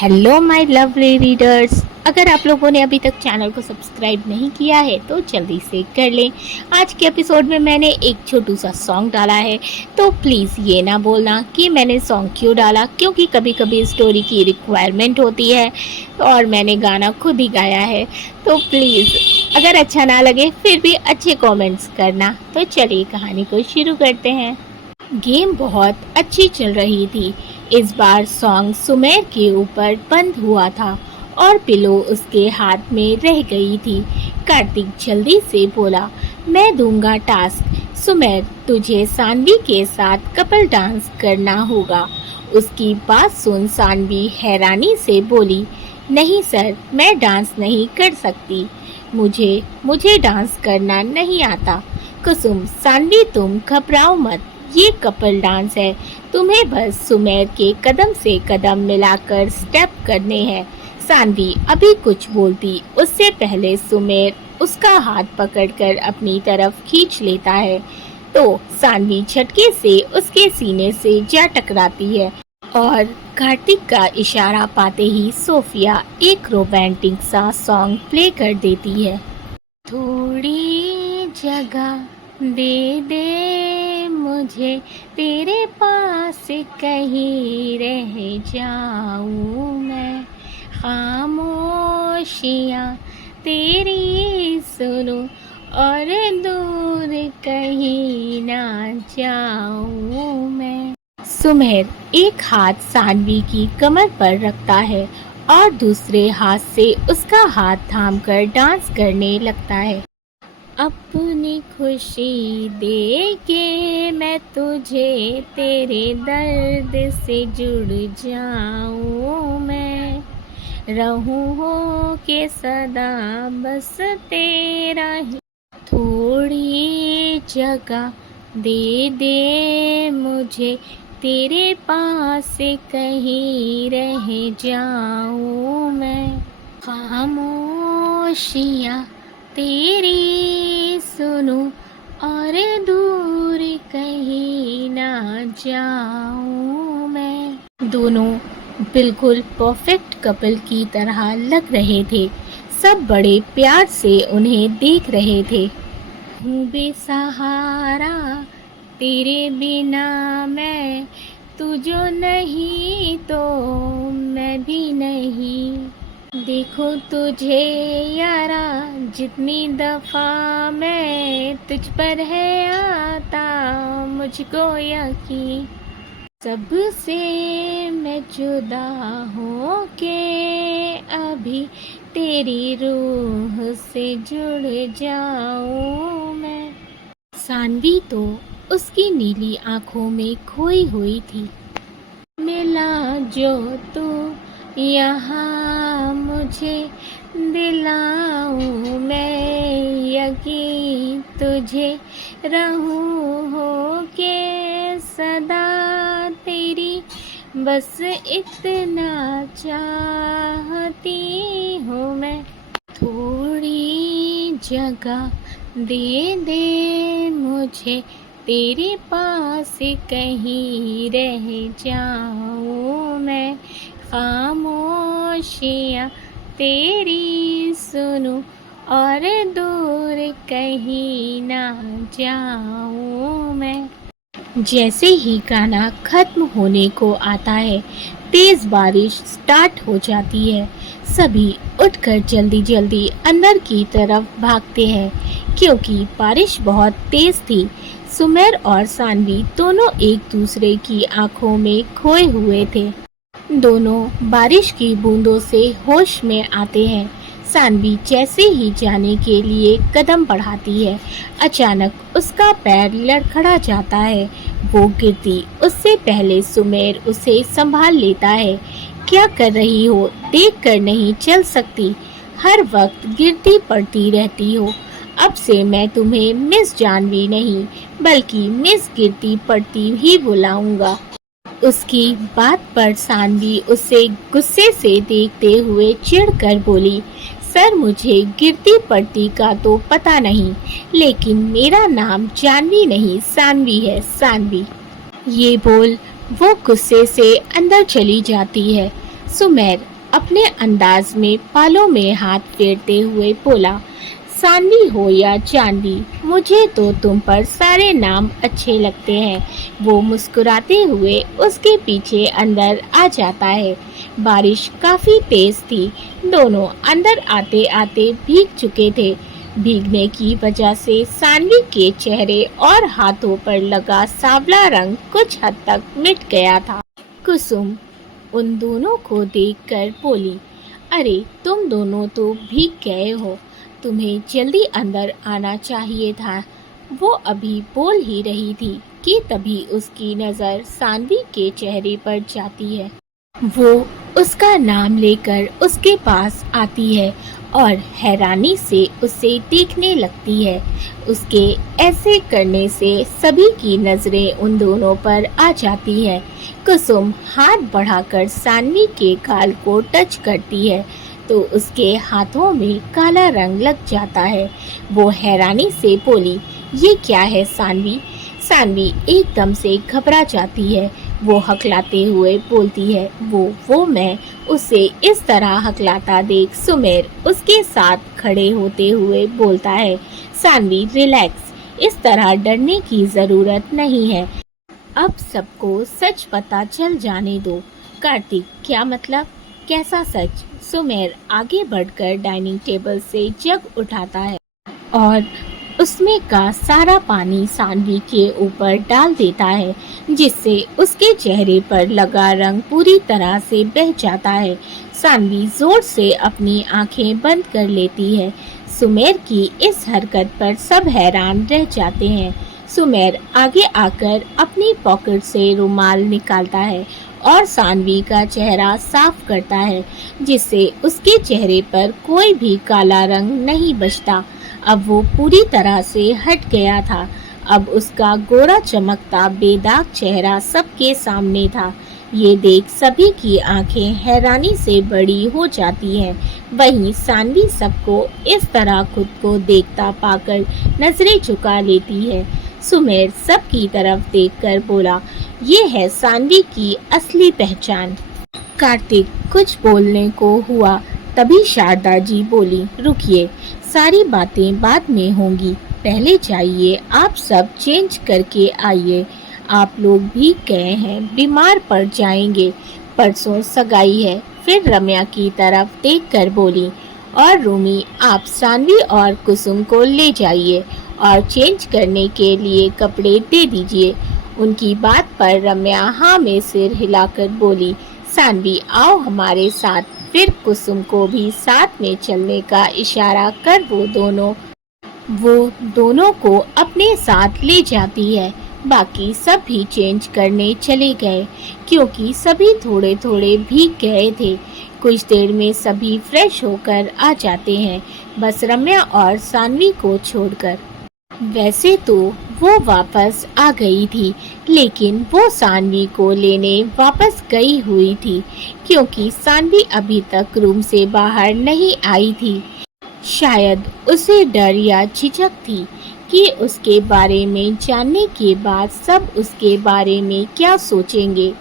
Hello my lovely readers. अगर आप लोगों ने अभी तक चैनल को सब्सक्राइब नहीं किया है तो जल्दी से कर लें। आज के एपिसोड में मैंने एक छोटू सा सॉन्ग डाला है, तो प्लीज़ ये ना बोलना कि मैंने सॉन्ग क्यों डाला, क्योंकि कभी कभी स्टोरी की रिक्वायरमेंट होती है और मैंने गाना खुद ही गाया है। तो प्लीज़ अगर अच्छा ना लगे फिर भी अच्छे कॉमेंट्स करना। तो चलिए कहानी को शुरू करते हैं। गेम बहुत अच्छी चल रही थी। इस बार सॉन्ग सुमेर के ऊपर बंद हुआ था और पिलो उसके हाथ में रह गई थी। कार्तिक जल्दी से बोला, मैं दूंगा टास्क। सुमेर, तुझे सानवी के साथ कपल डांस करना होगा। उसकी बात सुन सानवी हैरानी से बोली, नहीं सर, मैं डांस नहीं कर सकती। मुझे डांस करना नहीं आता। कुसुम, सानवी तुम घबराओ मत, ये कपल डांस है। तुम्हें बस सुमेर के कदम से कदम मिलाकर स्टेप करने हैं। सानवी अभी कुछ बोलती उससे पहले सुमेर उसका हाथ पकड़कर अपनी तरफ खींच लेता है, तो सानवी झटके से उसके सीने से जा टकराती है और कार्तिक का इशारा पाते ही सोफिया एक रोमांटिक सा सॉन्ग प्ले कर देती है। थोड़ी जगह दे दे मुझे, तेरे पास कहीं रह जाऊं मैं। खामोशियाँ तेरी सुनूं और दूर कहीं ना जाऊं मैं। सुमेर एक हाथ सानवी की कमर पर रखता है और दूसरे हाथ से उसका हाथ थामकर डांस करने लगता है। अपनी खुशी दे के मैं तुझे, तेरे दर्द से जुड़ जाऊं मैं। रहूं हो के सदा बस तेरा ही। थोड़ी जगह दे दे मुझे, तेरे पास कहीं रह जाऊं मैं। खामोशियाँ तेरी सुनूं और दूर कहीं ना जाऊं मैं। दोनों बिल्कुल परफेक्ट कपल की तरह लग रहे थे। सब बड़े प्यार से उन्हें देख रहे थे। हूँ बेसहारा तेरे बिना मैं, तू जो नहीं तो मैं भी नहीं। देखो तुझे यारा, जितनी दफा मैं तुझ पर है आता मुझको यकीन। सबसे मैं जुदा हो के अभी तेरी रूह से जुड़ जाऊं मैं। सानवी तो उसकी नीली आंखों में खोई हुई थी। मिला जो तू यहाँ मुझे, दिलाऊं मैं यकीन तुझे। रहूं हो के सदा तेरी, बस इतना चाहती हूँ मैं। थोड़ी जगह दे दे मुझे, तेरे पास कहीं रह जाऊं मैं। खामोशियाँ तेरी सुनूं और दूर कहीं ना जाऊं मैं। जैसे ही गाना खत्म होने को आता है, तेज बारिश स्टार्ट हो जाती है। सभी उठकर जल्दी जल्दी अंदर की तरफ भागते हैं, क्योंकि बारिश बहुत तेज थी। सुमेर और सानवी दोनों एक दूसरे की आंखों में खोए हुए थे। दोनों बारिश की बूंदों से होश में आते हैं। सानवी जैसे ही जाने के लिए कदम बढ़ाती है, अचानक उसका पैर लड़खड़ा जाता है। वो गिरती उससे पहले सुमेर उसे संभाल लेता है। क्या कर रही हो? देख कर नहीं चल सकती? हर वक्त गिरती पड़ती रहती हो। अब से मैं तुम्हें मिस जानवी नहीं, बल्कि मिस गिरती पड़ती ही बुलाऊंगा। उसकी बात पर सानवी उसे गुस्से से देखते हुए चिढ़कर बोली, सर, मुझे गिरती पड़ती का तो पता नहीं, लेकिन मेरा नाम जानवी नहीं सानवी है, सानवी। ये बोल वो गुस्से से अंदर चली जाती है। सुमेर अपने अंदाज में बालों में हाथ फेरते हुए बोला, सानवी हो या जानवी, मुझे तो तुम पर सारे नाम अच्छे लगते हैं। वो मुस्कुराते हुए उसके पीछे अंदर आ जाता है। बारिश काफी तेज थी। दोनों अंदर आते आते भीग चुके थे। भीगने की वजह से सानवी के चेहरे और हाथों पर लगा सांवला रंग कुछ हद तक मिट गया था। कुसुम उन दोनों को देखकर बोली, अरे तुम दोनों तो भीग गए हो, तुम्हें जल्दी अंदर आना चाहिए था। वो अभी बोल ही रही थी कि तभी उसकी नज़र सानवी के चेहरे पर जाती है। वो उसका नाम लेकर उसके पास आती है और हैरानी से उसे देखने लगती है। उसके ऐसे करने से सभी की नज़रें उन दोनों पर आ जाती है। कुसुम हाथ बढ़ाकर सानवी के गाल को टच करती है तो उसके हाथों में काला रंग लग जाता है। वो हैरानी से बोली, ये क्या है सानवी? सानवी एकदम से घबरा जाती है। वो हकलाते हुए बोलती है, वो मैं। उसे इस तरह हकलाता देख सुमेर उसके साथ खड़े होते हुए बोलता है, सानवी रिलैक्स, इस तरह डरने की ज़रूरत नहीं है। अब सबको सच पता चल जाने दो। कार्तिक, क्या मतलब? कैसा सच? सुमेर आगे बढ़कर डाइनिंग टेबल से जग उठाता है और उसमें का सारा पानी सानवी के ऊपर डाल देता है, जिससे उसके चेहरे पर लगा रंग पूरी तरह से बह जाता है। सानवी जोर से अपनी आंखें बंद कर लेती है। सुमेर की इस हरकत पर सब हैरान रह जाते हैं। सुमेर आगे आकर अपनी पॉकेट से रुमाल निकालता है और सानवी का चेहरा साफ करता है, जिससे उसके चेहरे पर कोई भी काला रंग नहीं बचता। अब वो पूरी तरह से हट गया था। अब उसका गोरा चमकता बेदाग चेहरा सबके सामने था। ये देख सभी की आंखें हैरानी से बड़ी हो जाती हैं। वहीं सानवी सबको इस तरह खुद को देखता पाकर नजरें झुका लेती है। सुमेर सबकी तरफ देखकर बोला, ये है सानवी की असली पहचान। कार्तिक कुछ बोलने को हुआ, तभी शारदा जी बोली, रुकिए, सारी बातें बाद में होंगी, पहले जाइए आप सब चेंज करके आइए। आप लोग भी गए हैं, बीमार पड़ जाएंगे, परसों सगाई है। फिर रम्या की तरफ देखकर बोली, और रूमी आप सानवी और कुसुम को ले जाइए और चेंज करने के लिए कपड़े दे दीजिए। उनकी बात पर रम्या हाँ में सिर हिलाकर बोली, सानवी आओ हमारे साथ। फिर कुसुम को भी साथ में चलने का इशारा कर वो दोनों को अपने साथ ले जाती है। बाकी सब भी चेंज करने चले गए, क्योंकि सभी थोड़े थोड़े भीग गए थे। कुछ देर में सभी फ्रेश होकर आ जाते हैं, बस रम्या और सानवी को छोड़कर। वैसे तो वो वापस आ गई थी, लेकिन वो सानवी को लेने वापस गई हुई थी, क्योंकि सानवी अभी तक रूम से बाहर नहीं आई थी। शायद उसे डर या झिझक थी कि उसके बारे में जानने के बाद सब उसके बारे में क्या सोचेंगे,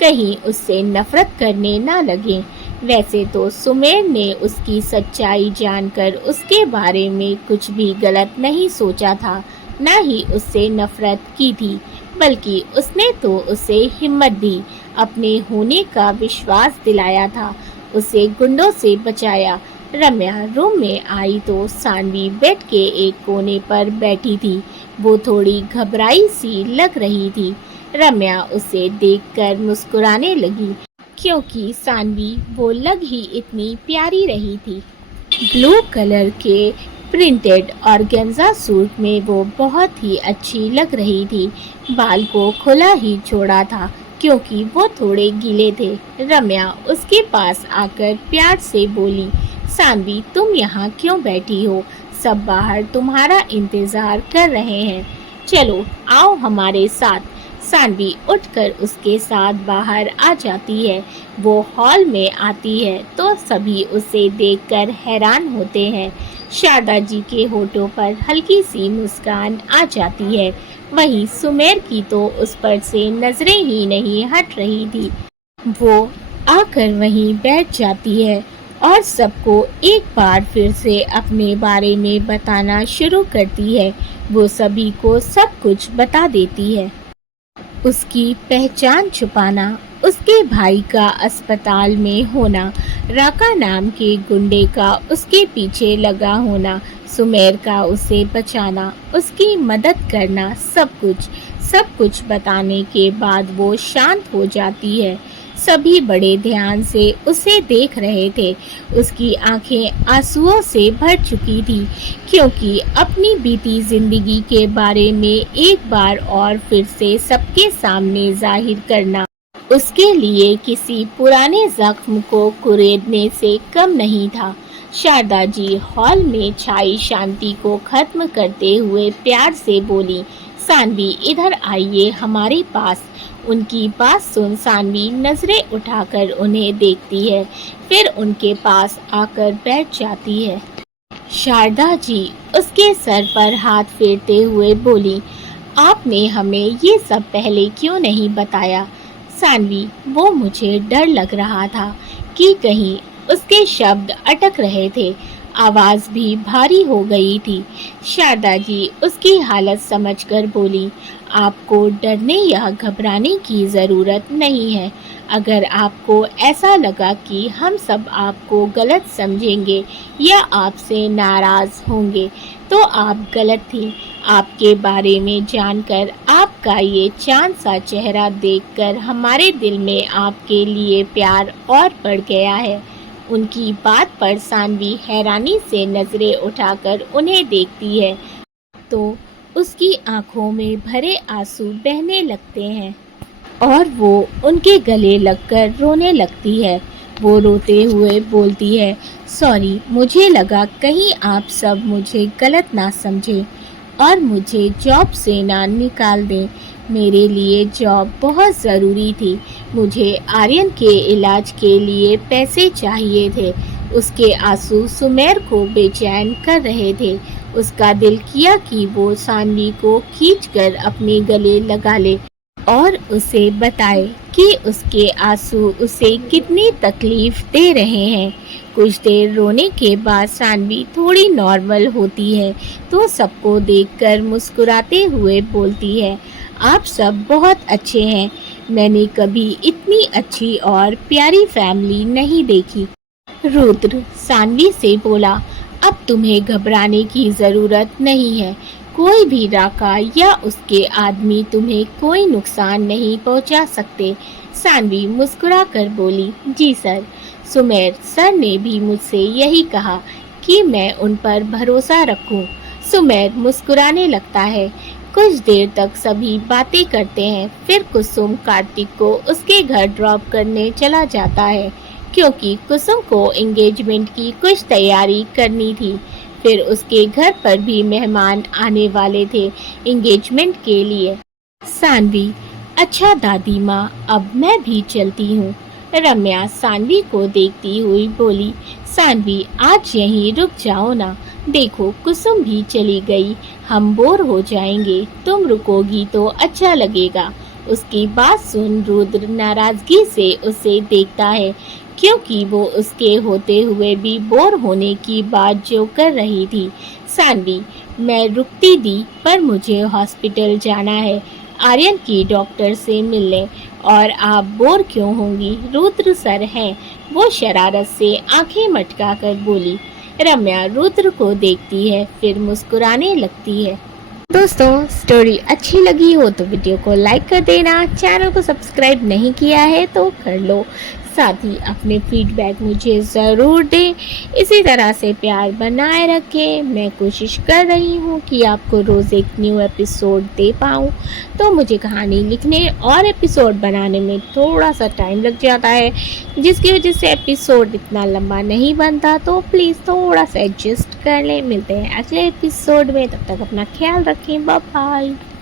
कहीं उससे नफरत करने ना लगे। वैसे तो सुमेर ने उसकी सच्चाई जानकर उसके बारे में कुछ भी गलत नहीं सोचा था, न ही उससे नफरत की थी, बल्कि उसने तो उसे हिम्मत दी, अपने होने का विश्वास दिलाया था, उसे गुंडों से बचाया। रम्या रूम में आई तो सानवी बेड के एक कोने पर बैठी थी। वो थोड़ी घबराई सी लग रही थी। रम्या उसे देखकर मुस्कुराने लगी, क्योंकि सानवी वो लग ही इतनी प्यारी रही थी। ब्लू कलर के प्रिंटेड ऑर्गेन्जा सूट में वो बहुत ही अच्छी लग रही थी। बाल को खुला ही छोड़ा था, क्योंकि वो थोड़े गीले थे। रम्या उसके पास आकर प्यार से बोली, सानवी तुम यहाँ क्यों बैठी हो? सब बाहर तुम्हारा इंतजार कर रहे हैं, चलो आओ हमारे साथ। सानवी उठकर उसके साथ बाहर आ जाती है। वो हॉल में आती है तो सभी उसे देखकर हैरान होते हैं। शारदा जी के होठों पर हल्की सी मुस्कान आ जाती है। वहीं सुमेर की तो उस पर से नजरें ही नहीं हट रही थी। वो आकर वहीं बैठ जाती है और सबको एक बार फिर से अपने बारे में बताना शुरू करती है। वो सभी को सब कुछ बता देती है। उसकी पहचान छुपाना, उसके भाई का अस्पताल में होना, राका नाम के गुंडे का उसके पीछे लगा होना, सुमेर का उसे बचाना, उसकी मदद करना, सब कुछ बताने के बाद वो शांत हो जाती है। सभी बड़े ध्यान से उसे देख रहे थे। उसकी आंखें आंसुओं से भर चुकी थी, क्योंकि अपनी बीती जिंदगी के बारे में एक बार और फिर से सबके सामने जाहिर करना उसके लिए किसी पुराने जख्म को कुरेदने से कम नहीं था। शारदा जी हॉल में छाई शांति को खत्म करते हुए प्यार से बोली, सानवी इधर आइए हमारे पास। उनकी बात सुन सानवी नजरें उठाकर उन्हें देखती है, फिर उनके पास आकर बैठ जाती है। शारदा जी उसके सर पर हाथ फेरते हुए बोली, आपने हमें ये सब पहले क्यों नहीं बताया? सानवी, वो मुझे डर लग रहा था कि कहीं उसके शब्द अटक रहे थे, आवाज़ भी भारी हो गई थी। शारदा जी उसकी हालत समझकर बोली, आपको डरने या घबराने की ज़रूरत नहीं है। अगर आपको ऐसा लगा कि हम सब आपको गलत समझेंगे या आपसे नाराज़ होंगे, तो आप गलत थी। आपके बारे में जानकर, आपका ये चाँद सा चेहरा देखकर हमारे दिल में आपके लिए प्यार और बढ़ गया है। उनकी बात पर सानवी हैरानी से नज़रें उठाकर उन्हें देखती है, तो उसकी आंखों में भरे आंसू बहने लगते हैं और वो उनके गले लगकर रोने लगती है। वो रोते हुए बोलती है, सॉरी, मुझे लगा कहीं आप सब मुझे गलत ना समझें और मुझे जॉब से ना निकाल दें। मेरे लिए जॉब बहुत ज़रूरी थी। मुझे आर्यन के इलाज के लिए पैसे चाहिए थे। उसके आंसू सुमेर को बेचैन कर रहे थे। उसका दिल किया कि वो सानवी को खींचकर अपने गले लगा ले और उसे बताए कि उसके आंसू उसे कितनी तकलीफ दे रहे हैं। कुछ देर रोने के बाद सानवी थोड़ी नॉर्मल होती है, तो सबको देखकर मुस्कुराते हुए बोलती है, आप सब बहुत अच्छे हैं। मैंने कभी इतनी अच्छी और प्यारी फैमिली नहीं देखी। रुद्र सानवी से बोला, अब तुम्हें घबराने की ज़रूरत नहीं है। कोई भी राका या उसके आदमी तुम्हें कोई नुकसान नहीं पहुंचा सकते। सानवी मुस्कुराकर बोली, जी सर। सुमेर सर ने भी मुझसे यही कहा कि मैं उन पर भरोसा रखूं। सुमेर मुस्कुराने लगता है। कुछ देर तक सभी बातें करते हैं, फिर कुसुम कार्तिक को उसके घर ड्रॉप करने चला जाता है, क्योंकि कुसुम को एंगेजमेंट की कुछ तैयारी करनी थी। फिर उसके घर पर भी मेहमान आने वाले थे एंगेजमेंट के लिए। सानवी, अच्छा दादी माँ, अब मैं भी चलती हूँ। रम्या सानवी को देखती हुई बोली, सानवी आज यहीं रुक जाओ ना। देखो कुसुम भी चली गई, हम बोर हो जाएंगे। तुम रुकोगी तो अच्छा लगेगा। उसकी बात सुन रुद्र नाराजगी से उसे देखता है, क्योंकि वो उसके होते हुए भी बोर होने की बात जो कर रही थी। सानवी, मैं रुकती दी, पर मुझे हॉस्पिटल जाना है आर्यन की डॉक्टर से मिलने। और आप बोर क्यों होंगी? रुद्र सर हैं। वो शरारत से आंखें मटकाकर बोली। रम्या रुद्र को देखती है, फिर मुस्कुराने लगती है। दोस्तों, स्टोरी अच्छी लगी हो तो वीडियो को लाइक कर देना। चैनल को सब्सक्राइब नहीं किया है तो कर लो। साथ ही अपने फीडबैक मुझे ज़रूर दें। इसी तरह से प्यार बनाए रखें। मैं कोशिश कर रही हूँ कि आपको रोज़ एक न्यू एपिसोड दे पाऊँ, तो मुझे कहानी लिखने और एपिसोड बनाने में थोड़ा सा टाइम लग जाता है, जिसकी वजह से एपिसोड इतना लंबा नहीं बनता। तो प्लीज़ थोड़ा सा एडजस्ट कर लें। मिलते हैं अगले एपिसोड में, तब तक अपना ख्याल रखें। Bye bye.